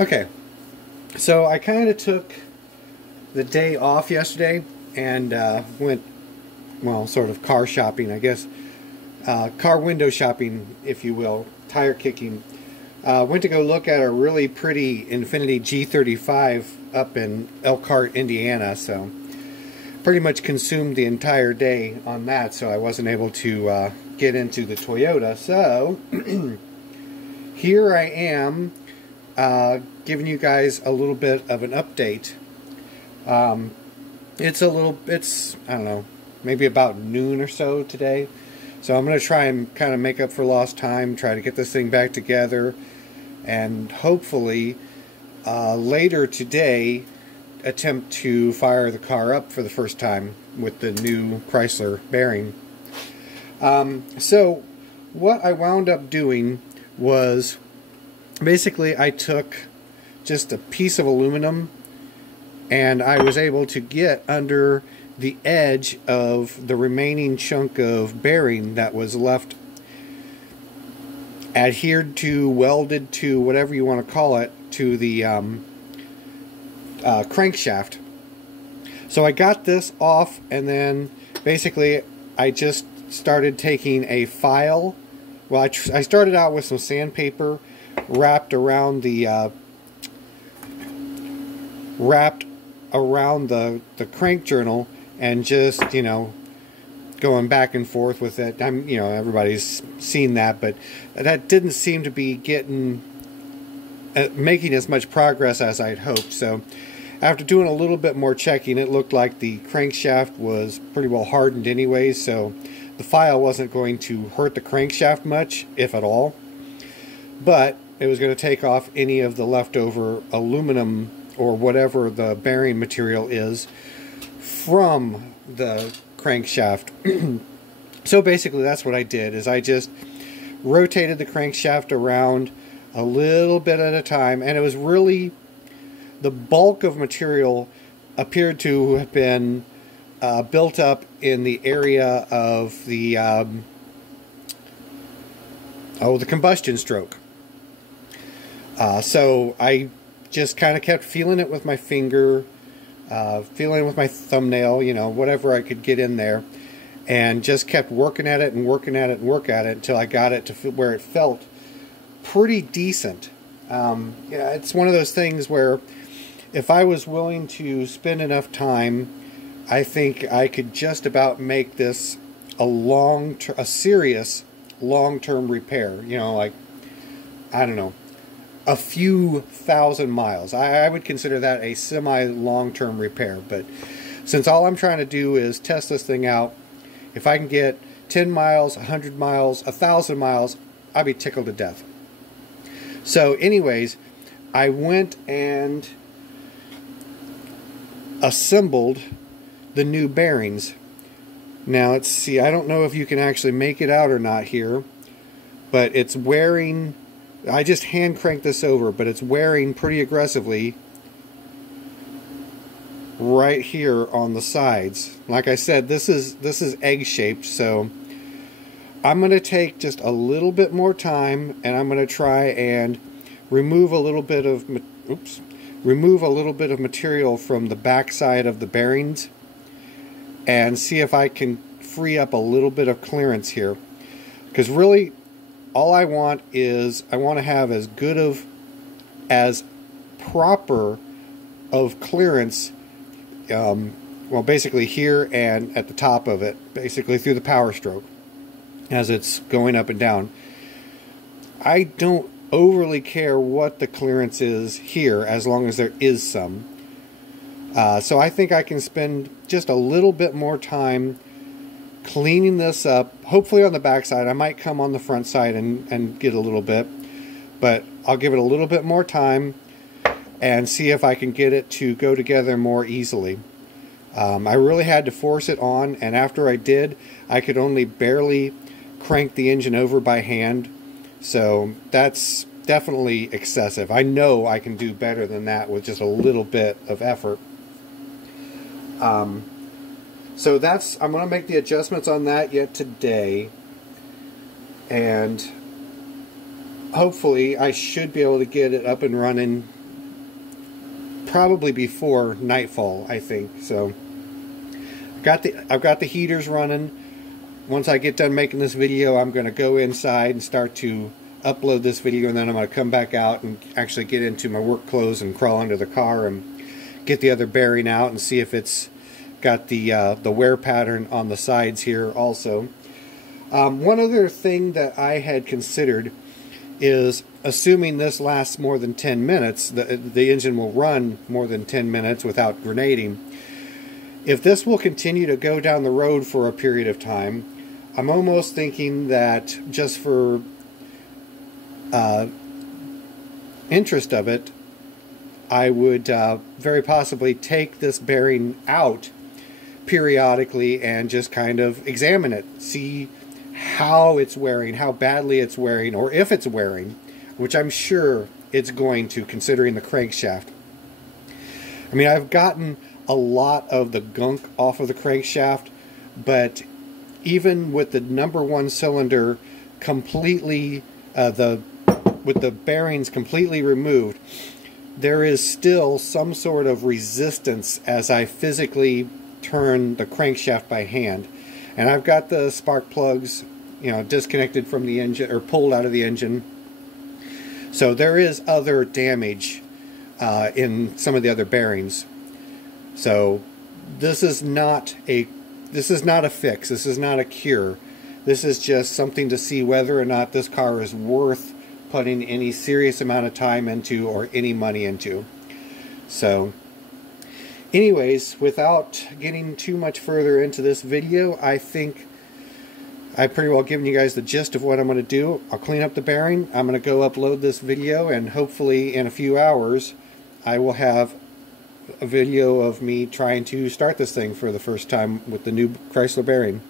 Okay, so I kind of took the day off yesterday and went, well, sort of car shopping, I guess. Car window shopping, if you will, tire kicking. Went to go look at a really pretty Infiniti G35 up in Elkhart, Indiana, so pretty much consumed the entire day on that, so I wasn't able to get into the Toyota. So here I am giving you guys a little bit of an update. It's I don't know, maybe about noon or so today. So I'm going to try and kind of make up for lost time, try to get this thing back together, and hopefully later today attempt to fire the car up for the first time with the new Chrysler bearing. So what I wound up doing was basically I took just a piece of aluminum and I was able to get under the edge of the remaining chunk of bearing that was left, adhered to, welded to, whatever you want to call it, to the crankshaft. So I got this off, and then basically I just started taking a file. Well, I started out with some sandpaper wrapped around the crank journal, and just, you know, going back and forth with it. Everybody's seen that, but that didn't seem to be making as much progress as I'd hoped. So after doing a little bit more checking, it looked like the crankshaft was pretty well hardened anyway, so the file wasn't going to hurt the crankshaft much, if at all. But it was going to take off any of the leftover aluminum or whatever the bearing material is from the crankshaft. So basically that's what I did, is I just rotated the crankshaft around a little bit at a time, and it was really, the bulk of material appeared to have been built up in the area of the combustion stroke. So I just kind of kept feeling it with my finger, feeling it with my thumbnail, you know, whatever I could get in there, and just kept working at it and working at it and working at it until I got it to where it felt pretty decent. It's one of those things where if I was willing to spend enough time, I think I could just about make this a serious long-term repair. You know, like, I don't know, a few thousand miles. I would consider that a semi-long-term repair. But since all I'm trying to do is test this thing out, if I can get 10 miles, 100 miles, 1,000 miles, I'd be tickled to death. So anyways, I went and assembled the new bearings. Now let's see, I don't know if you can actually make it out or not here, but it's wearing, I just hand cranked this over, but it's wearing pretty aggressively right here on the sides. Like I said, this is egg shaped, so I'm going to take just a little bit more time, and I'm going to try and remove a little bit of material from the back side of the bearings and see if I can free up a little bit of clearance here. Because really, all I want is, I want to have as proper of clearance, well, basically here and at the top of it, basically through the power stroke as it's going up and down. I don't overly care what the clearance is here, as long as there is some. So I think I can spend just a little bit more time cleaning this up, hopefully on the back side. I might come on the front side and get a little bit, but I'll give it a little bit more time and see if I can get it to go together more easily. I really had to force it on, and after I did, I could only barely crank the engine over by hand, so that's definitely excessive. I know I can do better than that with just a little bit of effort. So I'm going to make the adjustments on that yet today, and hopefully I should be able to get it up and running probably before nightfall, I think. So I've got the heaters running. Once I get done making this video, I'm going to go inside and start to upload this video, and then I'm going to come back out and actually get into my work clothes and crawl under the car and get the other bearing out and see if it's got the wear pattern on the sides here also. One other thing that I had considered is, assuming this lasts more than 10 minutes, the engine will run more than 10 minutes without grenading. If this will continue to go down the road for a period of time, I'm almost thinking that just for interest of it, I would very possibly take this bearing out periodically and just kind of examine it, see how it's wearing, how badly it's wearing, or if it's wearing, which I'm sure it's going to, considering the crankshaft. I mean, I've gotten a lot of the gunk off of the crankshaft, but even with the #1 cylinder completely, with the bearings completely removed, there is still some sort of resistance as I physically turn the crankshaft by hand. And I've got the spark plugs, disconnected from the engine, or pulled out of the engine. So there is other damage in some of the other bearings. So this is not a fix. This is not a cure. This is just something to see whether or not this car is worth putting any serious amount of time into or any money into. So anyways, without getting too much further into this video, I think I've pretty well given you guys the gist of what I'm going to do. I'll clean up the bearing. I'm going to go upload this video, and hopefully in a few hours I will have a video of me trying to start this thing for the first time with the new Chrysler bearing.